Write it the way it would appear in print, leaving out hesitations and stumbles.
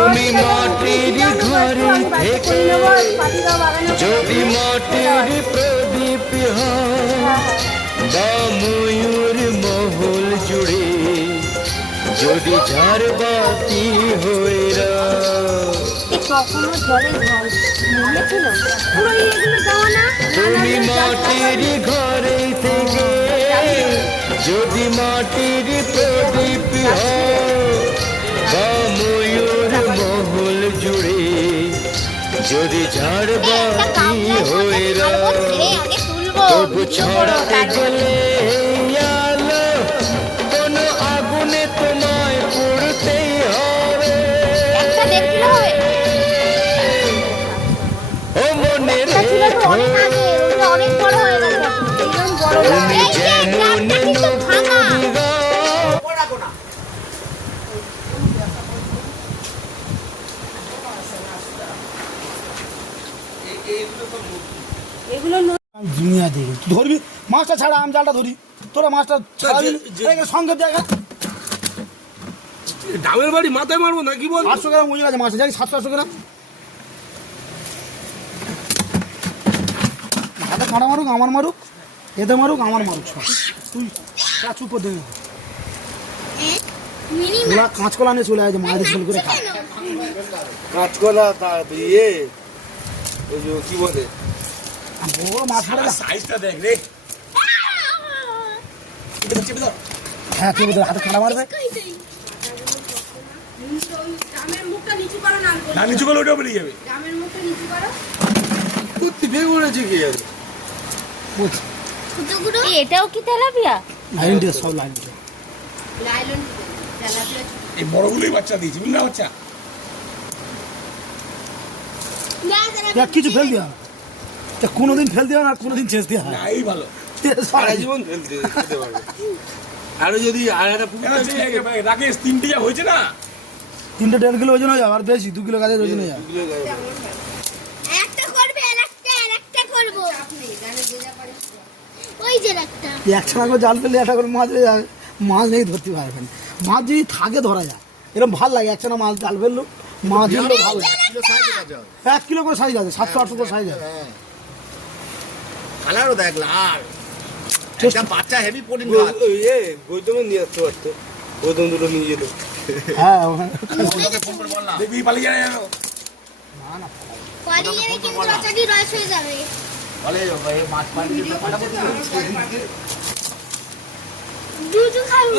তুমি মাটির ঘরে থেকে যদি মাটির প্রদীপ হয় বা ময়ূর মহল জুড়ে যদি ঝাড়বাতি হয়ে কখনো জলে মনে ছিল তুমি মাটির ঘরে থেকে যদি মাটির প্রদীপ হয় বা ময়ূর মহল জুড়ে যদি ঝাড়বাতি হয়ে তবু ছড়াতে গেলে আলো কোনো আগুনে তোমায় পড়তেই হবে। ও মনে রেখো তুমি যেমন দুনিয়া দেখে তুই ধরবি মাছটা ছাড়া আমি জালটা ধরি তোরা মাছটা ছাড়াবি সঙ্গে দেখা ডাবের বাড়ি মাথায় মারবো না কি বল 800 গ্রাম ওজন আছে মাছ জানি 700 গ্রাম হাতে কাঁটা মারুক আমার মারুক এতে মারুক আমার মারুক সব তুই চুপ দেবে ওরা কাঁচকলা নিয়ে চলে আসে মায়ের ঝোল করে খা কাঁচকলা তা দিয়ে ওই যে কি বলে বড় মাছ মারা সাইজটা দেখ রে হ্যাঁ কে বলতে হাতে কাঁটা মারবে না নিচু করলে ওটা বেরিয়ে যাবে কুত্তি বেগ উড়েছে কি আর এটাও কি তেলাপিয়া? লাইন দিয়ে সব লাইন দিয়ে এই বড়গুলোই বাচ্চা দিয়েছি মিনা বাচ্চা কিছু ফেল দিয়া তা কোনোদিন ফেল দেওয়া না কোনোদিন চেঞ্জ দেওয়া না এই ভালো সারা জীবন খেলতে খেতে পারবে আরো যদি আর একটা রাকেশ 3টে যা হয়েছে না 3.5 কিলো ওজন হয়ে যাবে আর বেশি 2 কিলো গাছের ওজন হয়ে যাবে একটা করবে আরেকটা করব আপনি জানেন যে যা পারে ওই যে একটা একছানা করে জাল ফেললে একটা করে মাছ হয়ে যাবে মাছ নেই ধরতে পারবেন মাছ যদি থাকে ধরা যায় এরকম ভালো লাগে একছানা মাছ জাল ফেললো মাছ ধরলেও ভালো লাগে 1 কিলো করে সাইজ আছে 700-800 করে সাইজ আছে কালারও দেখ লাল একটা বাচ্চা হেভি প্রোটিন এ গৌতম নিয়ে আসতে পারতো গৌতম দুটো নিয়ে যেত হ্যাঁ দেখবি পালিয়ে যাবে পালিয়ে কিন্তু বাচ্চাটি রস হয়ে যাবে বলে এই মাছ পানি দুধ খাবে